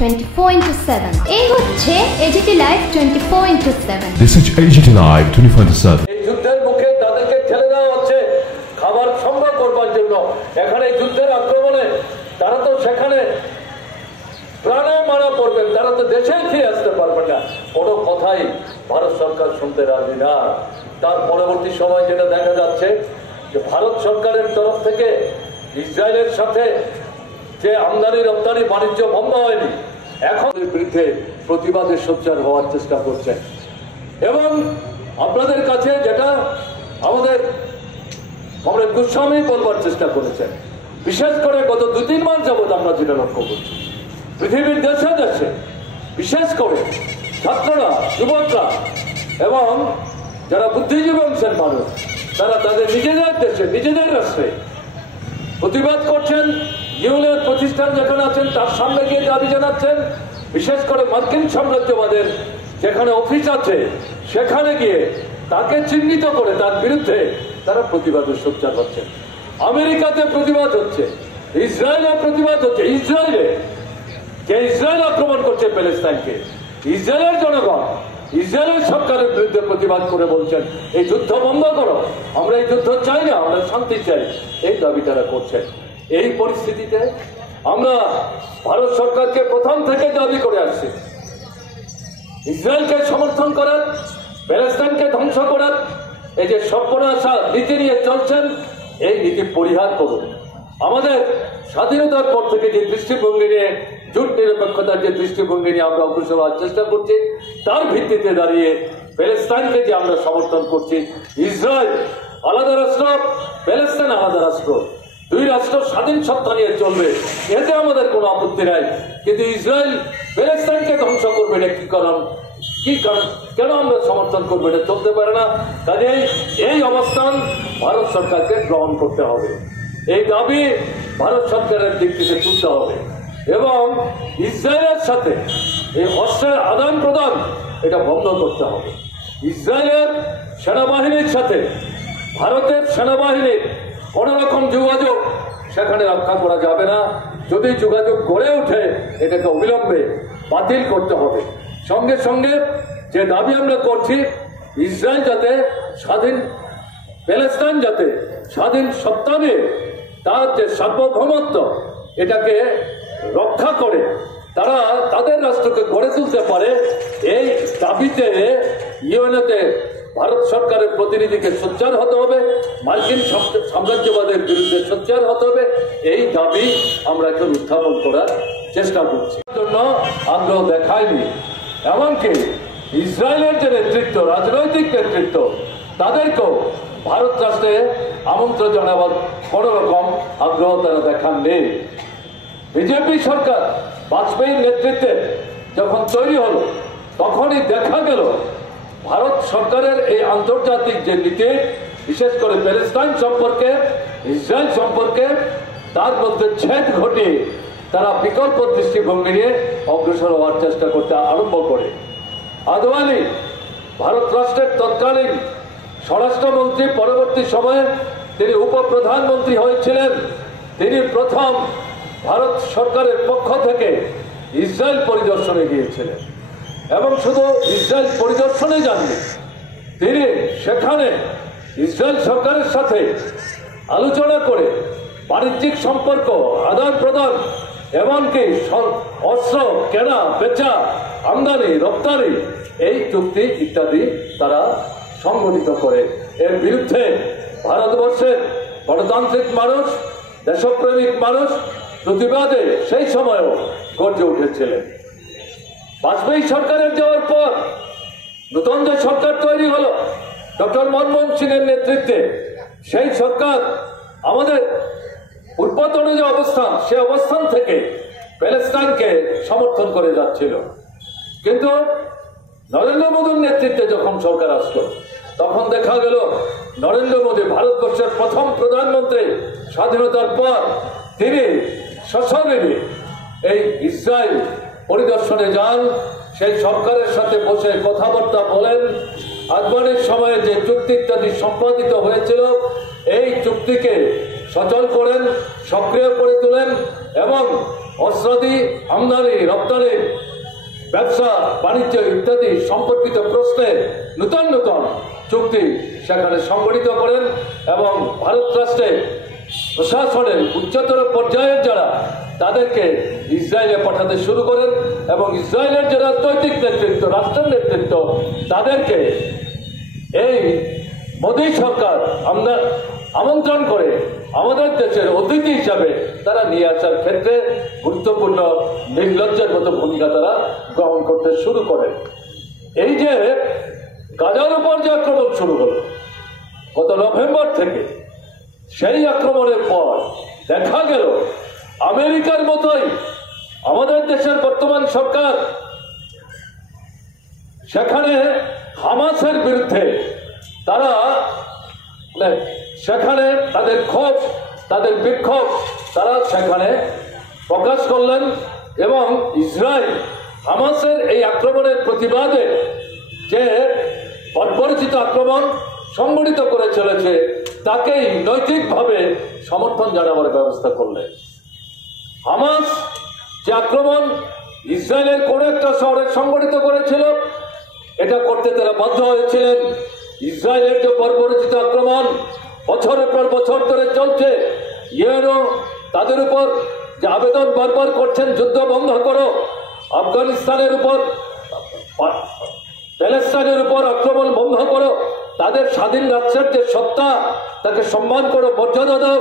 24/7 এই হচ্ছে AGT live 24/7 This is AGT Live 24/7 এই যুদ্ধের মুখে তাদেরকে ঠেলে দেওয়া হচ্ছে খাবার সংগ্রহ করবার জন্য। এখানে যুদ্ধের আক্রমণে তারা তো সেখানে প্রাণে মারা পড়বেন, তারা তো দেশে ফিরে আসতে পারবে না। কোনো কথাই ভারত সরকার শুনতে রাজি না। তার পরবর্তী সময় যেটা দেখা যাচ্ছে যে ভারত সরকারের তরফ থেকে ইসরায়েলের সাথে যে আমদানি রপ্তানি বাণিজ্য বন্ধ হয়নি, এখন বিরুদ্ধে প্রতিবাদে সোচ্চার হওয়ার চেষ্টা করছে। এবং আপনাদের কাছে যেটা আমাদের কমরেড গোস্বামী বলবার চেষ্টা করেছেন, বিশেষ করে গত 2-3 মাস যাবৎ আমরা যেটা লক্ষ্য করছি, পৃথিবীর দেশে দেশে বিশেষ করে ছাত্ররা, যুবকরা এবং যারা বুদ্ধিজীবী অংশের মানুষ, তারা তাদের নিজেদের দেশে নিজেদের রাষ্ট্রে প্রতিবাদ করছেন। ইউএনের প্রতিষ্ঠান যেখানে আছেন তার সামনে গিয়ে দাবি জানাচ্ছেন। বিশেষ করে মার্কিন সাম্রাজ্যবাদের যেখানে অফিস আছে সেখানে গিয়ে তাকে চিহ্নিত করে তার বিরুদ্ধে তারা প্রতিবাদে সোচ্চার হচ্ছেন। আমেরিকাতে প্রতিবাদ হচ্ছে, ইসরায়েলে প্রতিবাদ হচ্ছে। ইসরায়েল আক্রমণ করছে প্যালেস্টাইনকে, ইসরায়েলের জনগণ ইসরায়েলের সরকারের বিরুদ্ধে প্রতিবাদ করে বলছেন এই যুদ্ধ বন্ধ করো, আমরা এই যুদ্ধ চাই না, আমরা শান্তি চাই, এই দাবি তারা করছেন। এই পরিস্থিতিতে আমরা ভারত সরকারকে প্রথম থেকে দাবি করে আসছি, ইসরায়েলকে সমর্থন করার, প্যালেস্টাইনকে ধ্বংস করার এই যে সর্বনাশা নীতি নিয়ে চলছেন, এই নীতি পরিহার করুন। আমাদের স্বাধীনতার পর থেকে যে দৃষ্টিভঙ্গি নিয়ে, জোট নিরপেক্ষতার যে দৃষ্টিভঙ্গি নিয়ে আমরা অগ্রসর হওয়ার চেষ্টা করছি, তার ভিত্তিতে দাঁড়িয়ে প্যালেস্টাইনকে যে আমরা সমর্থন করছি, ইসরায়েল আলাদা রাষ্ট্র, প্যালেস্টাইন আলাদা রাষ্ট্র, 2 রাষ্ট্র স্বাধীন সত্তা নিয়ে চলবে, এতে আমাদের কোনো আপত্তি নাই। কিন্তু ইসরায়েল প্যালেস্টাইনকে ধ্বংস করবে না, কি কারণ, কেন আমরা সমর্থন করবো? এটা চলতে পারে না। কাজেই এই অবস্থান ভারত সরকারকে গ্রহণ করতে হবে, এই দাবি ভারত সরকারের দিক থেকে তুলতে হবে এবং ইসরায়েলের সাথে এই অস্ত্রের আদান প্রদান এটা বন্ধ করতে হবে। ইসরায়েলের সেনাবাহিনীর সাথে ভারতের সেনাবাহিনীর কোন রকম যোগাযোগ সেখানে রক্ষা করা যাবে না। যদি যোগাযোগ গড়ে ওঠে এটাকে অবিলম্বে বাতিল করতে হবে। সঙ্গে সঙ্গে যে দাবি আমরা করছি, ইসরায়েল যাতে স্বাধীন, প্যালেস্টাইন যাতে স্বাধীন সত্তা নিয়ে তার যে সার্বভৌমত্ব এটাকে রক্ষা করে তারা তাদের রাষ্ট্রকে গড়ে তুলতে পারে, এই দাবিতে ইউএনএতে ভারত সরকারের প্রতিনিধিকে সোচ্চার হতে হবে, মার্কিন সাম্রাজ্যবাদের বিরুদ্ধে সোচ্চার হতে হবে। এই দাবি আমরা এখন উত্থাপন করার চেষ্টা করছি। জন্য আগ্রহ দেখায়নি, এমনকি ইসরায়েলের যে নেতৃত্ব, রাজনৈতিক নেতৃত্ব, তাদেরকেও ভারত রাষ্ট্রে আমন্ত্রণ জানাবার কোন রকম আগ্রহ তারা দেখাননি। বিজেপি সরকার বাজপেয়ীর নেতৃত্বে যখন তৈরি হলো, তখনই দেখা গেল ভারত সরকারের এই আন্তর্জাতিক যে নীতি, বিশেষ করে প্যালেস্টাইন সম্পর্কে, ইসরায়েল সম্পর্কে, তার মধ্যে ছেদ ঘটিয়ে তারা বিকল্প দৃষ্টিভঙ্গি নিয়ে অগ্রসর হওয়ার চেষ্টা করতে আরম্ভ করে। আদওয়ানি ভারত রাষ্ট্রের তৎকালীন স্বরাষ্ট্রমন্ত্রী, পরবর্তী সময়ে তিনি উপপ্রধানমন্ত্রী হয়েছিলেন। তিনি প্রথম ভারত সরকারের পক্ষ থেকে ইসরায়েল পরিদর্শনে গিয়েছিলেন এবং শুধু ইসরায়েল পরিদর্শনে যাননি, তিনি সেখানে ইসরায়েল সরকারের সাথে আলোচনা করে বাণিজ্যিক সম্পর্ক, আদান প্রদান, এমনকি অস্ত্র কেনা বেচা, আমদানি রপ্তানি, এই চুক্তি ইত্যাদি তারা সংগঠিত করে। এর বিরুদ্ধে ভারতবর্ষের গণতান্ত্রিক মানুষ, দেশপ্রেমিক মানুষ প্রতিবাদে সেই সময়ও গর্জে উঠেছিলেন। বাজপেয়ী সরকারের যাওয়ার পর নতুন যে সরকার তৈরি হলো ডক্টর মনমোহন সিং এর নেতৃত্বে, সেই সরকার আমাদের উৎপাদনের যে অবস্থান, সে অবস্থান থেকে প্যালেস্টাইনকে সমর্থন করে যাচ্ছিল। কিন্তু নরেন্দ্র মোদীর নেতৃত্বে যখন সরকার আসলো, তখন দেখা গেল নরেন্দ্র মোদী ভারতবর্ষের প্রথম প্রধানমন্ত্রী স্বাধীনতার পর, তিনি সশরীরে এই ইসরায়েল পরিদর্শনে যান, সেই সরকারের সাথে বসে কথাবার্তা বলেন। আদওয়ানির সময়ে যে চুক্তি ইত্যাদি সম্পাদিত হয়েছিল, এই চুক্তিকে সচল করেন, সক্রিয় করে তোলেন এবং অস্ত্রাদি আমদানি রপ্তানি ব্যবসা বাণিজ্য ইত্যাদি সম্পর্কিত প্রশ্নে নূতন নূতন চুক্তি সেখানে সংগঠিত করেন এবং ভারত রাষ্ট্রে প্রশাসনের উচ্চতর পর্যায়ের যারা তাদেরকে ইসরায়েলে পাঠাতে শুরু করেন এবং ইসরায়েলের যে রাজনৈতিক নেতৃত্ব রাষ্ট্রের নেতৃত্ব তাদেরকে এই মোদী সরকার আমরা আমন্ত্রণ করে আমাদের দেশের অতিথি হিসাবে তারা নিয়ে আসার ক্ষেত্রে গুরুত্বপূর্ণ নির্লজ্জের মতো ভূমিকা তারা গ্রহণ করতে শুরু করেন। এই যে গাজার উপর যে আক্রমণ শুরু হলো গত নভেম্বর থেকে, সেই আক্রমণের পর দেখা গেল আমেরিকার মতোই আমাদের দেশের বর্তমান সরকার সেখানে হামাসের বিরুদ্ধে তারা সেখানে তাদের ক্ষোভ তাদের বিক্ষোভ তারা সেখানে প্রকাশ করলেন এবং ইসরায়েল হামাসের এই আক্রমণের প্রতিবাদে যে বর্বরচিত আক্রমণ সংগঠিত করে চলেছে তাকেই নৈতিকভাবে সমর্থন জানাবার ব্যবস্থা করলেন। হামাস যে আক্রমণ ইসরায়েলের কোন একটা শহরে সংগঠিত করেছিল এটা করতে তারা বাধ্য হয়েছিলেন। ইসরায়েলের যে বর্বরচিত আক্রমণ বছরের পর বছর ধরে চলছে, ইউএনও তাদের উপর যে আবেদন বারবার করছেন যুদ্ধ বন্ধ করো, আফগানিস্তানের উপর প্যালেস্টাইনের উপর আক্রমণ বন্ধ করো, তাদের স্বাধীন রাষ্ট্রের যে সত্তা তাকে সম্মান করো, মর্যাদা দাও,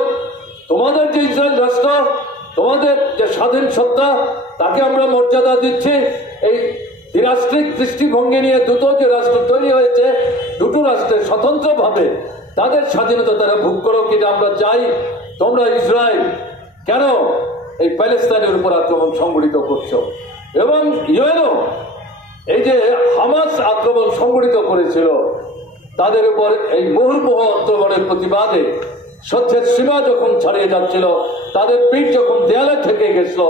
তোমাদের যে ইসরায়েল রাষ্ট্র তোমাদের যে স্বাধীন সত্তা তাকে আমরা মর্যাদা দিচ্ছি। এই দ্বিরাষ্ট্রিক দৃষ্টিভঙ্গি নিয়ে দুটো যে রাষ্ট্র তৈরি হয়েছে দুটো রাষ্ট্রের স্বতন্ত্রভাবে তাদের স্বাধীনতা তারা ভোগ করো কিনা আমরা চাই। তোমরা ইসরায়েল কেন এই প্যালেস্টাইনের উপর আক্রমণ সংগঠিত করছো? এবং ইউএনও এই যে হামাস আক্রমণ সংগঠিত করেছিল তাদের উপর এই মুহুর্মুহ আক্রমণের প্রতিবাদে সত্যের সীমা যখন ছাড়িয়ে যাচ্ছিল, তাদের পিঠ যখন দেয়ালে ঠেকে গেছিল,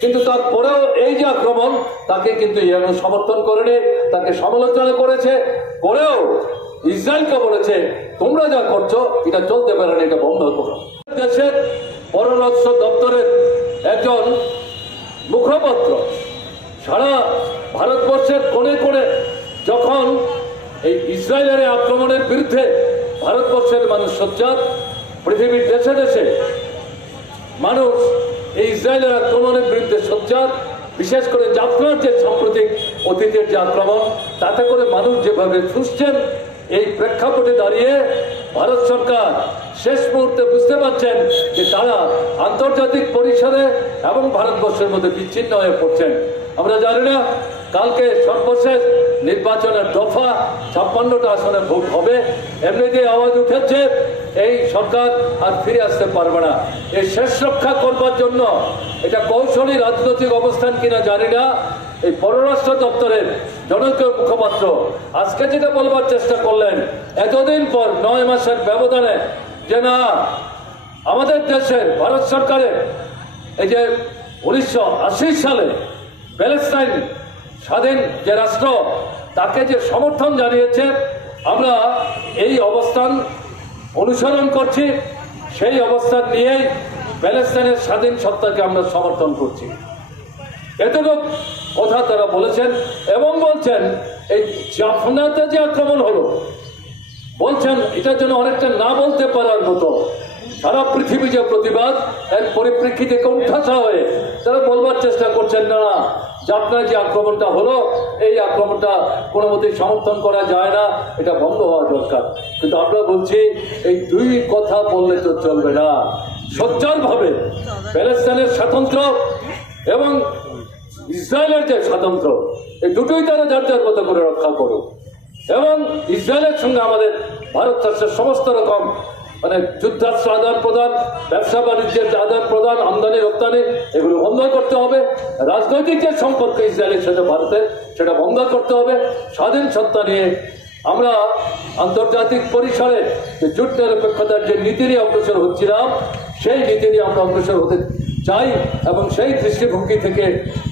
কিন্তু তারপরেও এই যে আক্রমণ তাকে কিন্তু ইউএনও সমর্থন করেনি, তাকে সমালোচনা করেছে, করেও ইসরায়েলকে বলেছে তোমরা যা করছো এটা চলতে পারে না, এটা বন্ধ করো। দেশের পররাষ্ট্র দপ্তরের একজন মুখপাত্র সারা ভারতবর্ষের কোণে কোণে যখন এই ইসরায়েলের আক্রমণের বিরুদ্ধে ভারতবর্ষের মানুষ সোচ্চার, পৃথিবীর দেশে দেশে মানুষ এই ইসরায়েলের আক্রমণের বিরুদ্ধে সোচ্চার, বিশেষ করে জাফনার যে সাম্প্রতিক অতীতের যে আক্রমণ তাতে করে মানুষ যেভাবে ফুসছেন, এই প্রেক্ষাপটে দাঁড়িয়ে ভারত সরকার শেষ মুহূর্তে বুঝতে পারছেন যে তারা আন্তর্জাতিক পরিসরে এবং ভারতবর্ষের মধ্যে বিচ্ছিন্ন হয়ে পড়ছেন। আমরা জানি না কালকে সর্বশেষ নির্বাচনের দফা 56টা আসনে ভোট হবে, এমনিতে আওয়াজ উঠেছে এই সরকার আর ফিরে আসতে পারবে না। এই শেষ রক্ষা করবার জন্য এটা কৌশলী রাজনৈতিক অবস্থান কিনা জানি না, এই পররাষ্ট্র দপ্তরের জনপ্রিয় মুখপাত্র আজকে যেটা বলবার চেষ্টা করলেন এতদিন পর 9 মাসের ব্যবধানে, যে না আমাদের দেশের ভারত সরকারের এই যে 1980 সালে প্যালেস্টাইন স্বাধীন যে রাষ্ট্র তাকে যে সমর্থন জানিয়েছে আমরা এই অবস্থান অনুসরণ করছি, সেই অবস্থান নিয়েই প্যালেস্টাইনের স্বাধীন সত্তাকে আমরা সমর্থন করছি। এতটুকু কথা তারা বলেছেন এবং বলছেন এই জাফনাতে যে আক্রমণ হলো বলছেন এটার জন্য অনেকটা না বলতে পারার মতো সারা পৃথিবী যে প্রতিবাদ এর পরিপ্রেক্ষিতে উঠাসা হয়ে তারা বলবার চেষ্টা করছেন না জাফনায় যে আক্রমণটা হলো এই আক্রমণটা কোনো মতেই সমর্থন করা যায় না, এটা বন্ধ হওয়া দরকার। কিন্তু আমরা বলছি এই দুই কথা বললে তো চলবে না, সোচ্চারভাবে প্যালেস্টাইনের স্বাতন্ত্র্য এবং ইসরায়েলের যে স্বাতন্ত্র্য এই দুটোই তারা যার যার মতো করে রক্ষা করুক এবং ইসরায়েলের সঙ্গে আমাদের ভারত রাষ্ট্রের সমস্ত রকম যুদ্ধাস্ত্র আদান প্রদান, ব্যবসা বাণিজ্যের আদান প্রদান, আমদানি রপ্তানি এগুলো বন্ধ করতে হবে। রাজনৈতিক যে সম্পর্ক ইসরায়েলের সাথে ভারতের সেটা বন্ধ করতে হবে। স্বাধীন সত্তা নিয়ে আমরা আন্তর্জাতিক পরিসরে জোট নিরপেক্ষতার যে নীতি নিয়ে অগ্রসর হচ্ছিলাম সেই নীতি নিয়ে আমরা অগ্রসর হতে চাই এবং সেই দৃষ্টিভঙ্গি থেকে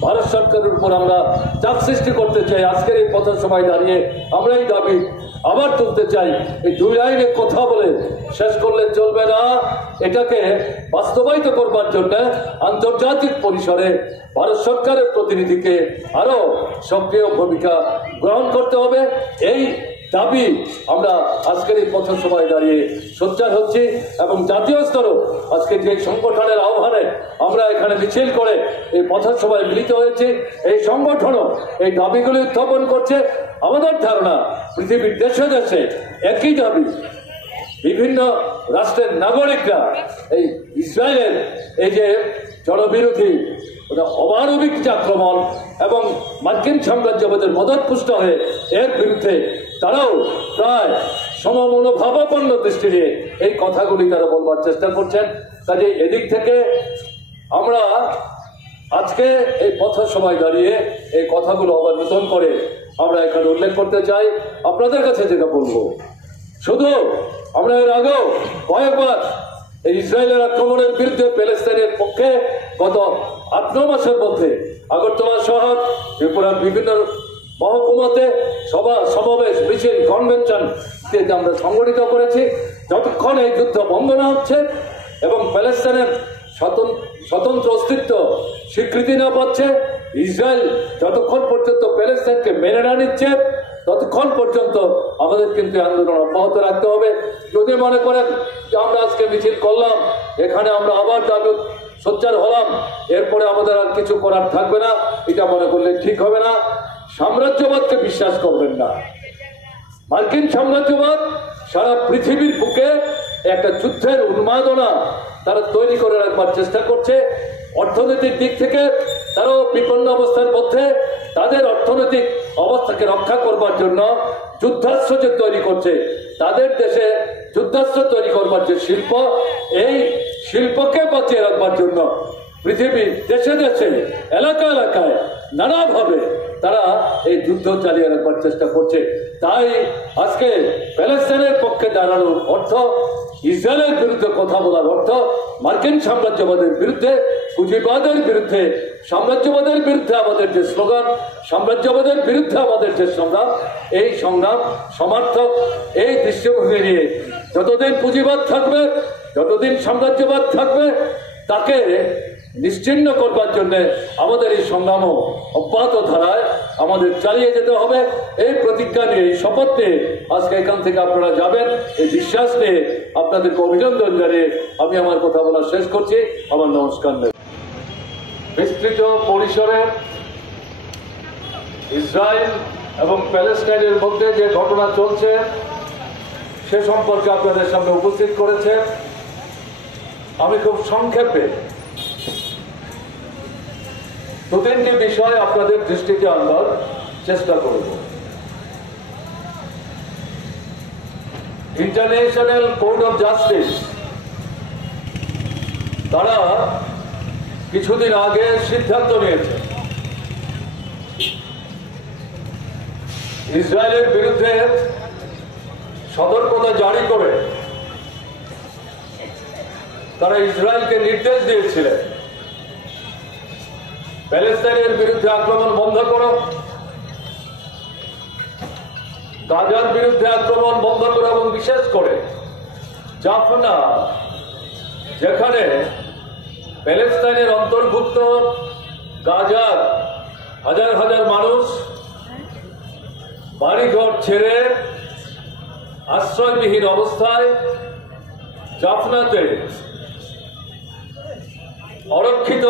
ভারত সরকারের উপর আমরা চাপ সৃষ্টি করতে চাই। আজকের এই পথসভায় দাঁড়িয়ে আমরা এই দাবি আবার তুলতে চাই। এই দুই লাইনে কথা বলে শেষ করলে চলবে না। এটাকে বাস্তবায়িত করবার জন্য আন্তর্জাতিক পরিসরে ভারত সরকারের প্রতিনিধিকে আরো সক্রিয় ভূমিকা গ্রহণ করতে হবে। এই দাবি আমরা আজকের এই পথসভায় দাঁড়িয়ে সোচ্চার হচ্ছি এবং জাতীয় স্তরেও আজকে যে সংগঠনের আহ্বানে আমরা এখানে মিছিল করে এই পথসভায় মিলিত হয়েছি, এই সংগঠনও এই দাবিগুলি উত্থাপন করছে। আমাদের ধারণা পৃথিবীর দেশে দেশে একই দাবি। বিভিন্ন রাষ্ট্রের নাগরিকরা এই ইসরায়েলের এই যে জনবিরোধী অমানবিক আক্রমণ এবং মার্কিন সাম্রাজ্যবাদের মদতপুষ্ট হয়ে এর বিরুদ্ধে তারাও প্রায় সমমনোভাবাপন্ন দৃষ্টি নিয়ে এই কথাগুলি তারা বলবার চেষ্টা করছেন। কাজে এদিক থেকে আমরা আজকে এই পথসভায় দাঁড়িয়ে এই কথাগুলো আবার নতুন করে আমরা এখানে উল্লেখ করতে চাই। আপনাদের কাছে যেটা বলবো, শুধু আমরা এর আগেও কয়েকবার এই ইসরায়েলের আক্রমণের বিরুদ্ধে প্যালেস্তাইনের পক্ষে গত 8-9 মাসের মধ্যে আগরতলা শহর, ত্রিপুরার বিভিন্ন মহকুমাতে সমাবেশ, মিছিল, কনভেনশন আমরা সংগঠিত করেছি। যতক্ষণ এই যুদ্ধ বন্ধ না হচ্ছে এবং প্যালেস্তাইনের স্বতন্ত্র অস্তিত্ব স্বীকৃতি না পাচ্ছে, ইসরায়েল যতক্ষণ পর্যন্ত প্যালেস্তাইনকে মেনে না নিচ্ছে, ততক্ষণ পর্যন্ত আমাদের কিন্তু আন্দোলন অব্যাহত রাখতে হবে। যদি মনে করেন যে আমরা আজকে মিছিল করলাম, এখানে আমরা আবার দাবি সোচ্চার হলাম, এরপরে আমাদের আর কিছু করার থাকবে না, এটা মনে করলে ঠিক হবে না। সাম্রাজ্যবাদকে বিশ্বাস করবেন না। মার্কিন সাম্রাজ্যবাদ সারা পৃথিবীর বুকে একটা যুদ্ধের উন্মাদনা তারা তৈরি করে রাখবার চেষ্টা করছে। অর্থনৈতিক দিক থেকে তারাও বিপন্ন অবস্থার মধ্যে তাদের অর্থনৈতিক অবস্থাকে রক্ষা করবার জন্য যুদ্ধাস্ত্র যে তৈরি করছে, তাদের দেশে যুদ্ধাস্ত্র তৈরি করবার যে শিল্প, এই শিল্পকে বাঁচিয়ে রাখবার জন্য পৃথিবীর দেশে দেশে এলাকা এলাকায় নানাভাবে তারা এই যুদ্ধ চালিয়ে রাখবার চেষ্টা করছে। তাই আজকে প্যালেস্তাইনের পক্ষে দাঁড়ানোর অর্থ, ইসরায়েলের বিরুদ্ধে কথা বলার অর্থ, মার্কিন সাম্রাজ্যবাদের বিরুদ্ধে, পুঁজিবাদের বিরুদ্ধে, সাম্রাজ্যবাদের বিরুদ্ধে আমাদের যে স্লোগান, সাম্রাজ্যবাদের বিরুদ্ধে আমাদের যে সংগ্রাম, এই সংগ্রাম সমর্থক এই দৃষ্টিভঙ্গি নিয়ে যতদিন পুঁজিবাদ থাকবে, যতদিন সাম্রাজ্যবাদ থাকবে, তাকে নিশ্চিহ্ন করবার জন্য আমাদের এই সংগ্রামও অব্যাহত ধারায় আমাদের চালিয়ে যেতে হবে। এই প্রতিজ্ঞা নিয়ে, এই শপথ নিয়ে আজকে এখান থেকে আপনারা যাবেন, এই বিশ্বাস নিয়ে আপনাদেরকে অভিনন্দন জানিয়ে আমি আমার কথা বলা শেষ করছি। আমার নমস্কার। বিস্তৃত পরিসরে ইসরায়েল এবং প্যালেস্টাইনের মধ্যে যে ঘটনা চলছে সে সম্পর্কে আপনাদের সামনে উপস্থিত করেছে। আমি খুব সংক্ষেপে 2-3টি বিষয় আপনাদের দৃষ্টিতে আনবার চেষ্টা করব। ইন্টারন্যাশনাল কোর্ট অফ জাস্টিস তারা কিছুদিন আগে সিদ্ধান্ত নিয়েছে ইসরায়েলের বিরুদ্ধে সতর্কতা জারি করে তারা ইসরায়েলকে নির্দেশ দিয়েছিলেন প্যালেস্তাইনের বিরুদ্ধে আক্রমণ বন্ধ করো, গাজার বিরুদ্ধে আক্রমণ বন্ধ করো এবং বিশেষ করে জাফনা, যেখানে প্যালেস্তাইনের অন্তর্ভুক্ত গাজার হাজার হাজার মানুষ বাড়িঘর ছেড়ে আশ্রয়বিহীন অবস্থায় জাফনাতে অরক্ষিত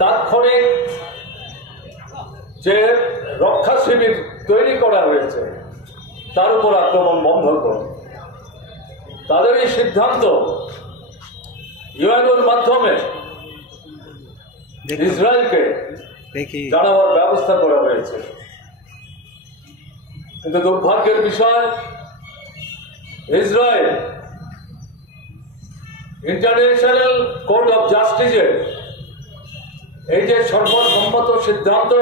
তাৎক্ষণিক যে রক্ষা শিবির তৈরি করা হয়েছে তার উপর আক্রমণ বন্ধ করে তাদের এই সিদ্ধান্ত ইউএনওর মাধ্যমে ইসরায়েলকে জানাবার ব্যবস্থা করা হয়েছে। কিন্তু দুর্ভাগ্যের বিষয়, ইসরায়েল ইন্টারন্যাশনাল কোর্ট অফ জাস্টিসের এই যে সর্বসম্মত সিদ্ধান্ত,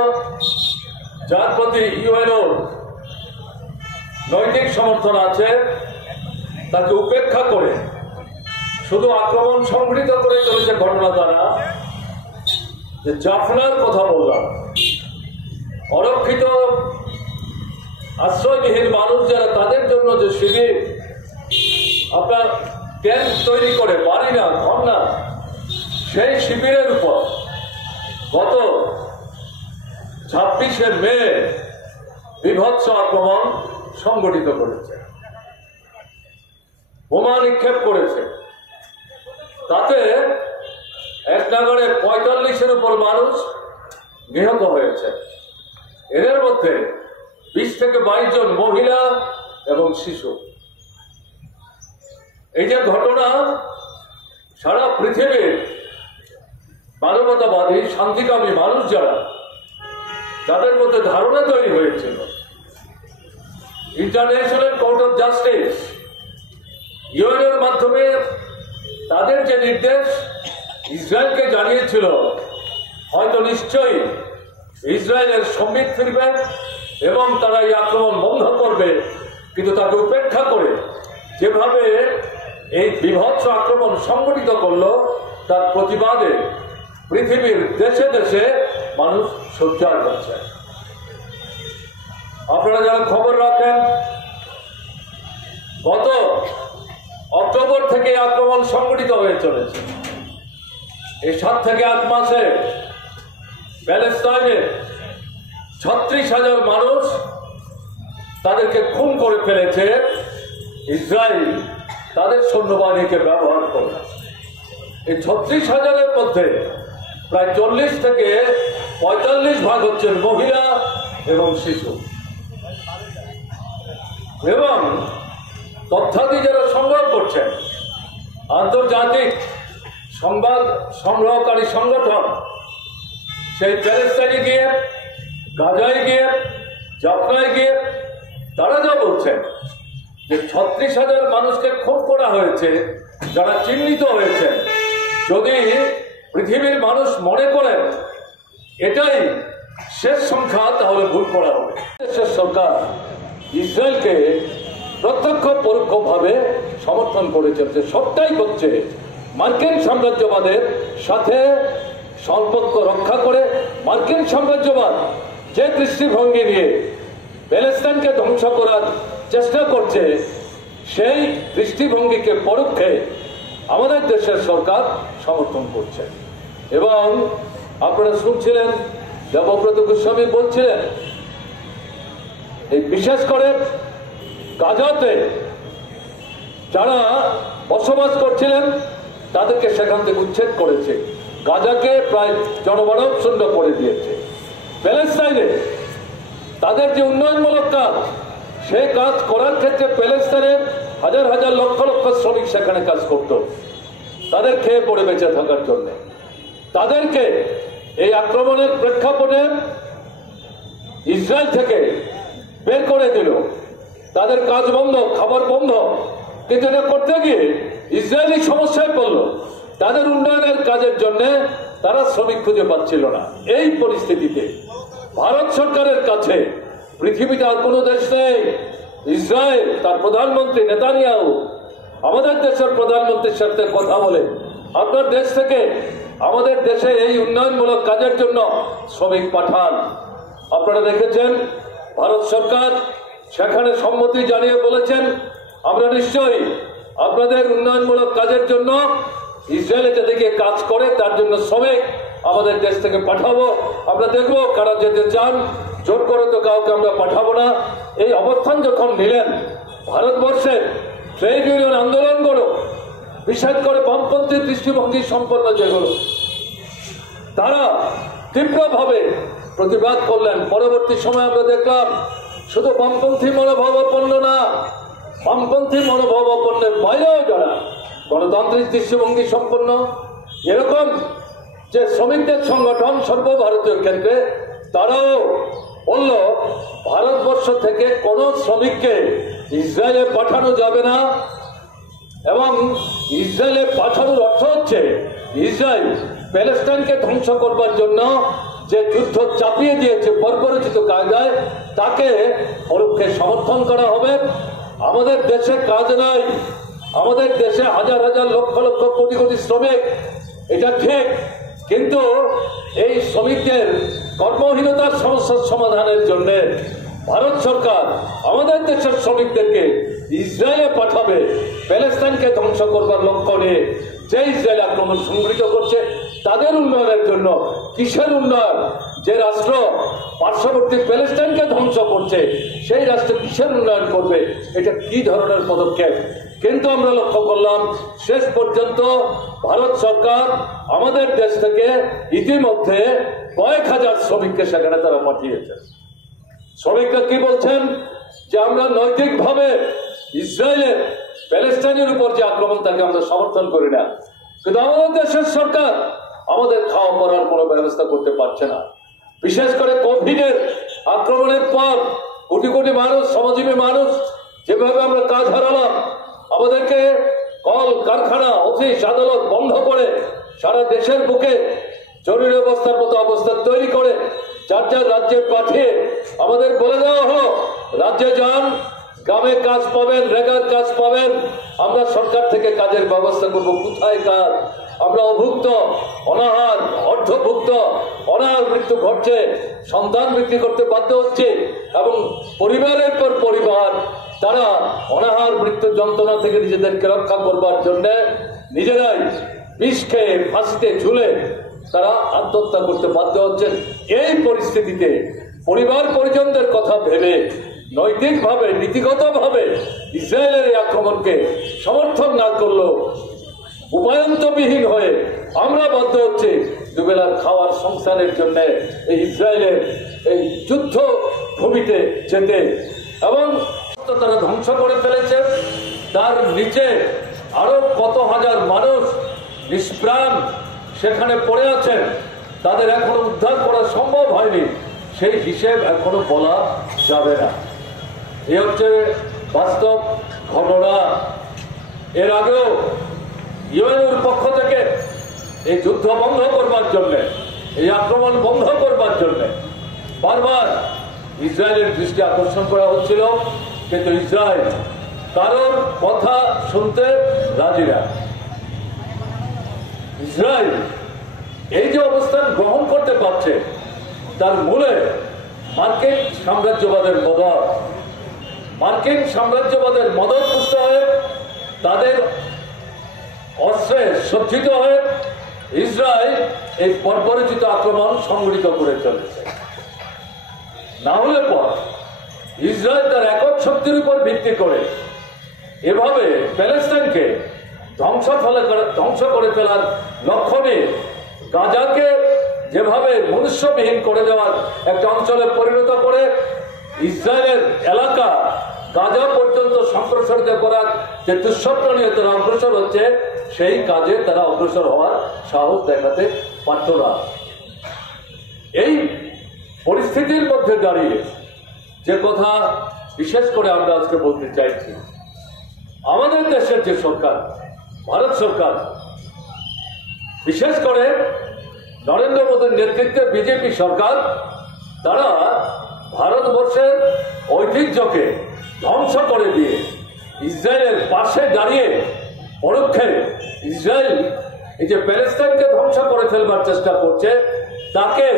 যার প্রতি ইউএনওর নৈতিক সমর্থন আছে, তাকে উপেক্ষা করে শুধু আক্রমণ সংঘটিত করে চলেছে ঘটনা দ্বারা। যে জাফনার কথা বললাম, অরক্ষিত আশ্রয়বিহীন মানুষ যারা, তাদের জন্য যে শিবির আপনার ক্যাম্প তৈরি করে, বাড়ি না, ঘর না, সেই শিবিরের উপর গত 26শে মে বিভৎস আক্রমণ সংগঠিত করেছে, বোমা নিক্ষেপ করেছে। তাতে এক নাগাড়ে 45-এর উপর মানুষ নিহত হয়েছে। এদের মধ্যে 20 থেকে 22 জন মহিলা এবং শিশু। এই যে ঘটনা, সারা পৃথিবীর মানবতাবাদী শান্তিকামী মানুষ যারা, যাদের মধ্যে ধারণা তৈরি হয়েছিল ইন্টারন্যাশনাল কোর্ট অফ জাস্টিস, ইউএনের মাধ্যমে তাদের যে নির্দেশ ইসরায়েলকে জানিয়েছিল, হয়তো নিশ্চয়ই ইসরায়েলের সম্বিত ফিরবে এবং তারা এই আক্রমণ বন্ধ করবে, কিন্তু তাকে উপেক্ষা করে যেভাবে এই বিভৎস আক্রমণ সংগঠিত করলো, তার প্রতিবাদে পৃথিবীর দেশে দেশে মানুষ সোচ্চার করছে। আপনারা যারা খবর রাখেন, গত অক্টোবর থেকে আক্রমণ সংগঠিত হয়ে চলেছে। এই 7 থেকে 8 মাসে প্যালেস্টাইনে 36,000 মানুষ তাদেরকে খুন করে ফেলেছে ইসরায়েল তাদের সৈন্যবাহিনীকে ব্যবহার করে। এই 36,000-এর মধ্যে প্রায় 40 থেকে 45 ভাগ হচ্ছেন মহিলা এবং শিশু। এবং তথ্যাদি যারা সংগ্রহ করছেন, আন্তর্জাতিক সংবাদ সংগ্রহকারী সংগঠন, সেই প্যালেস্টাইনে গিয়ে, গাজায় গিয়ে, জাফনায় গিয়ে তারা যা বলছেন যে 36,000 মানুষকে খুন করা হয়েছে, যারা চিহ্নিত হয়েছে। যদি পৃথিবীর মানুষ মনে করেন এটাই শেষ সংখ্যা, তাহলে ভুল করা হবে। দেশের সরকার ইসরায়েলকে প্রত্যক্ষ পরোক্ষভাবে সমর্থন করে চলছে, সবটাই করছে মার্কিন সাম্রাজ্যবাদের সাথে সম্পর্ক রক্ষা করে। মার্কিন সাম্রাজ্যবাদ যে দৃষ্টিভঙ্গি নিয়ে প্যালেস্টাইনকে ধ্বংস করার চেষ্টা করছে, সেই দৃষ্টিভঙ্গিকে পরোক্ষে আমাদের দেশের সরকার সমর্থন করছে। এবং আপনারা শুনছিলেন দেবব্রত গোস্বামী বলছিলেন, এই বিশেষ করে গাজাতে যারা বসবাস করছিলেন তাদেরকে সেখান থেকে উচ্ছেদ করেছে, গাজাকে প্রায় জনমানব শূন্য করে দিয়েছে। প্যালেস্টাইনে তাদের যে উন্নয়নমূলক কাজ, সেই কাজ করার ক্ষেত্রে প্যালেস্টাইনের হাজার হাজার লক্ষ লক্ষ শ্রমিক সেখানে কাজ করত, তাদের খেয়ে পড়ে বেঁচে থাকার জন্য। তাদেরকে এই আক্রমণের প্রেক্ষাপটে ইসরায়েল থেকে বের করে দিল, তাদের কাজ বন্ধ, খাবার বন্ধ। কিন্তু এটা করতে গিয়ে ইসরায়েলি সমস্যায় পড়ল, তাদের উন্নয়নের কাজের জন্য তারা শ্রমিক খুঁজে পাচ্ছিল না। এই পরিস্থিতিতে ভারত সরকারের কাছে পৃথিবীতে আর কোনো দেশ নেই। ইসরায়েল তার প্রধানমন্ত্রী নেতানিয়াহু আমাদের দেশের প্রধানমন্ত্রীর সাথে কথা বলে, আপনার দেশ থেকে আমাদের দেশে এই উন্নয়নমূলক কাজের জন্য শ্রমিক পাঠান। আপনারা দেখেছেন ভারত সরকার সেখানে সম্মতি জানিয়ে বলেছেন, আমরা নিশ্চয়ই আপনাদের উন্নয়নমূলক কাজের জন্য ইসরায়েলে যাতে গিয়ে কাজ করে তার জন্য শ্রমিক আমাদের দেশ থেকে পাঠাবো। আমরা দেখবো কারা যেতে চান, জোর করে তো কাউকে আমরা পাঠাবো না। এই অবস্থান যখন নিলেন, ভারতবর্ষের ট্রেড ইউনিয়ন আন্দোলনগুলো, বিশেষ করে বামপন্থী দৃষ্টিভঙ্গি সম্পন্ন যেগুলো, তারা তীব্রভাবে প্রতিবাদ করলেন। পরবর্তী সময় আমরা দেখলাম শুধু বামপন্থী মনোভাবাপন্ন না, বামপন্থী মনোভাবাপন্নের বাইরেও যারা গণতান্ত্রিক দৃষ্টিভঙ্গি সম্পন্ন, এরকম যে শ্রমিকদের সংগঠন সর্বভারতীয় ক্ষেত্রে, তারাও বলল ভারতবর্ষ থেকে কোন শ্রমিককে ইসরায়েলে পাঠানো যাবে না। এবং ইসরায়েলে পাঠানোর অর্থ হচ্ছে ইসরায়েল প্যালেস্টাইনকে ধ্বংস করবার জন্য যে যুদ্ধ চাপিয়ে দিয়েছে বর্বরচিত কায়দায়, তাকে পরোক্ষে সমর্থন করা হবে। আমাদের দেশে কাজ নাই, আমাদের দেশে হাজার হাজার লক্ষ লক্ষ কোটি কোটি শ্রমিক, এটা ঠিক, কিন্তু এই শ্রমিকদের কর্মহীনতার সমস্যার সমাধানের জন্য ভারত সরকার আমাদের দেশের শ্রমিকদেরকে ইসরায়েলে পাঠাবে প্যালেস্টাইনকে ধ্বংস করবার লক্ষ্য নিয়ে, যে ইসরায়েল আক্রমণ সংঘটিত করছে তাদের উন্নয়নের জন্য। কিসের উন্নয়ন? যে রাষ্ট্র পার্শ্ববর্তী প্যালেস্টাইনকে ধ্বংস করছে সেই রাষ্ট্র কিসের উন্নয়ন করবে? এটা কি ধরনের পদক্ষেপ? কিন্তু আমরা লক্ষ্য করলাম শেষ পর্যন্ত ভারত সরকার আমাদের দেশ থেকে ইতিমধ্যে কয়েক হাজার শ্রমিককে সেখানে তারা পাঠিয়েছে। শ্রমিকরা কি বলছেন? যে আমরা নৈতিকভাবে ইসরায়েলের প্যালেস্টাইনের উপর যে আক্রমণ তাকে আমরা সমর্থন করি না, কিন্তু আমাদের দেশের সরকার আমাদের খাওয়া পড়ার কোনো ব্যবস্থা করতে পারছে না। বিশেষ করে কোভিডের আক্রমণের পর কোটি কোটি মানুষ, শ্রমজীবী মানুষ যেভাবে আমরা কাজ হারালাম, আমাদেরকে কল কারখানা, অফিস, আদালত বন্ধ করে সারা দেশের বুকে জরুরি অবস্থার মতো অবস্থা তৈরি করে যার যার রাজ্যে পাঠিয়ে আমাদের বলে দেওয়া হলো রাজ্যে যান, গ্রামে কাজ পাবেন, রেগার কাজ পাবেন, আমরা সরকার থেকে কাজের ব্যবস্থা করব। কোথায় কাজ? আমরা অভুক্ত, অনাহার, অর্ধভুক্ত, অনাহার মৃত্যু ঘটছে, সন্তান বিক্রি করতে বাধ্য হচ্ছে এবং পরিবারের পর পরিবার তারা অনাহার মৃত্যুর যন্ত্রণা থেকে নিজেদেরকে রক্ষা করবার জন্য নিজেরাই বিষ খেয়ে ফাঁসিতে ঝুলে তারা আত্মহত্যা করতে বাধ্য হচ্ছেন। এই পরিস্থিতিতে পরিবার পরিজনদের কথা ভেবে নৈতিকভাবে, নীতিগতভাবে ইসরায়েলের এই আক্রমণকে সমর্থন না করলেও উপায়ন্তবিহীন হয়ে আমরা বাধ্য হচ্ছে দুবেলার খাওয়ার সংসারের জন্য এই ইসরায়েলের এই যুদ্ধ ভূমিতে যেতে। এবং তারা ধ্বংস করে ফেলেছে, তার নিচে আরো কত হাজার মানুষ নিষ্প্রাণ সেখানে পড়ে আছেন, তাদের এখনো উদ্ধার করা সম্ভব হয়নি, সেই হিসেব এখনো বলা যাবে না। এই হচ্ছে বাস্তব ঘটনা। এর আগেও ইউএনওর পক্ষ থেকে এই যুদ্ধ বন্ধ করবার জন্য, এই আক্রমণ বন্ধ করবার জন্য বারবার ইসরায়েলের দৃষ্টি আকর্ষণ করা হচ্ছিল, কিন্তু ইসরায়েল কারোর কথা শুনতে রাজি না। ইসরায়েল এই যে অবস্থান গ্রহণ করতে পারছে তার মূলে মার্কিন সাম্রাজ্যবাদের মদত, মার্কিন সাম্রাজ্যবাদের মদত পুষ্ট হয়ে তাদের অস্ত্রে সজ্জিত হয়ে ইসরায়েল এই বর্বরচিত আক্রমণ সংঘটিত করে চলেছে। না হলে পর ইসরায়েল তার একক শক্তির উপর ভিত্তি করে এভাবে প্যালেস্টাইনকে ধ্বংস করে ফেলার লক্ষ্য নিয়ে গাজাকে যেভাবে মনুষ্যবিহীন করে দেওয়ার একটা অঞ্চলে পরিণত করে ইসরায়েলের এলাকা গাজা পর্যন্ত সম্প্রসারিত করার যে দুঃস্বপ্ন নিয়ে তারা অগ্রসর হচ্ছে, সেই কাজে তারা অগ্রসর হওয়ার সাহস দেখাতে পারত না। এই পরিস্থিতির মধ্যে দাঁড়িয়ে যে কথা বিশেষ করে আমরা আজকে বলতে চাইছি, আমাদের দেশের যে সরকার, ভারত সরকার, বিশেষ করে নরেন্দ্র মোদীর নেতৃত্বে বিজেপি সরকার, তারা ভারতবর্ষের ঐতিহ্যকে ধ্বংস করে দিয়ে ইসরায়েলের পাশে দাঁড়িয়ে পরোক্ষে ইসরায়েল এই যে প্যালেস্টাইনকে ধ্বংস করে ফেলবার চেষ্টা করছে তাকে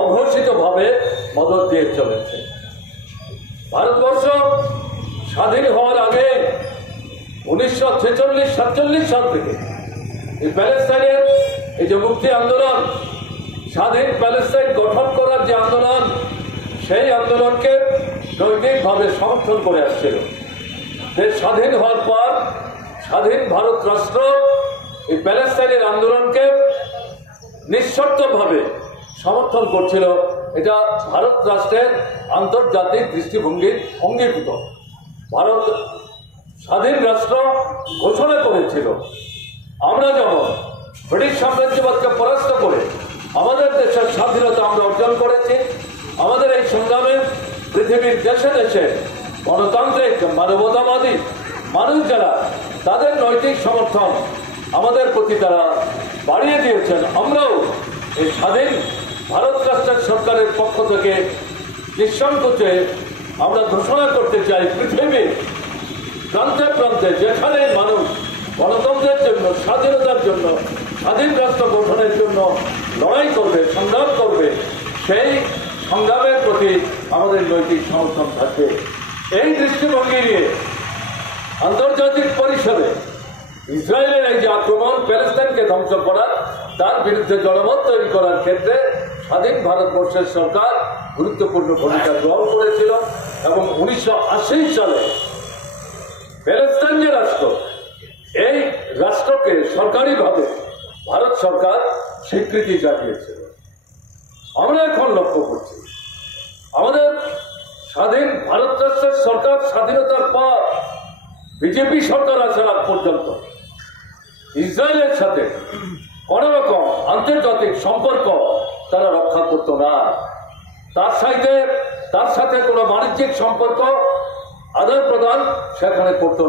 অঘোষিতভাবে মদত দিয়ে চলেছে। ভারতবর্ষ স্বাধীন হওয়ার আগে 1946-47 সাল থেকে এই প্যালেস্টাইনের এই যে মুক্তি আন্দোলন, স্বাধীন প্যালেস্টাইন গঠন করার যে আন্দোলন, সেই আন্দোলনকে নৈতিকভাবে সমর্থন করে আসছিল। দেশ স্বাধীন হওয়ার পর স্বাধীন ভারত রাষ্ট্র এই প্যালেস্টাইনের আন্দোলনকে নিঃশর্তভাবে সমর্থন করছিল। এটা ভারত রাষ্ট্রের আন্তর্জাতিক দৃষ্টিভঙ্গির অঙ্গীভূত। ভারত স্বাধীন রাষ্ট্র ঘোষণা করেছিল। আমরা যেমন ব্রিটিশ সাম্রাজ্যবাদকে পরাস্ত করে আমাদের দেশের স্বাধীনতা আমরা অর্জন করেছি, আমাদের এই সংগ্রামে পৃথিবীর দেশে দেশে গণতান্ত্রিক মানবতাবাদী মানুষ যারা, তাদের নৈতিক সমর্থন আমাদের প্রতি তারা বাড়িয়ে দিয়েছেন। আমরাও এই স্বাধীন ভারত রাষ্ট্রের সরকারের পক্ষ থেকে নিঃসংকোচে আমরা ঘোষণা করতে চাই, পৃথিবীর প্রান্তে প্রান্তে যেখানে মানুষ গণতন্ত্রের জন্য, স্বাধীনতার জন্য, স্বাধীন রাষ্ট্র গঠনের জন্য লড়াই করবে, সংগ্রাম করবে, সেই সংগ্রামের প্রতি আমাদের নৈতিক সমর্থন থাকবে। এই দৃষ্টিভঙ্গি নিয়ে আন্তর্জাতিক পরিসরে ইসরায়েলের এই যে আক্রমণ, প্যালেস্টাইনকে ধ্বংস করার, তার বিরুদ্ধে জনমত তৈরি করার ক্ষেত্রে স্বাধীন ভারতবর্ষের সরকার গুরুত্বপূর্ণ ভূমিকা গ্রহণ করেছিল এবং 1980 সালে প্যালেস্টাইন যে রাষ্ট্র, এই রাষ্ট্রকে সরকারিভাবে ভারত সরকার স্বীকৃতি জানিয়েছিল। আমরা এখন লক্ষ্য করছি আমাদের স্বাধীন ভারত রাষ্ট্রের সরকার স্বাধীনতার পর বিজেপি সরকার আসার আগ পর্যন্ত ইসরায়েলের সাথে কোন রকম আন্তর্জাতিক সম্পর্ক তারা রক্ষা করত না। তার সাথে কোনো বাণিজ্যিক সম্পর্ক আদান প্রদান সেখানে করতো না।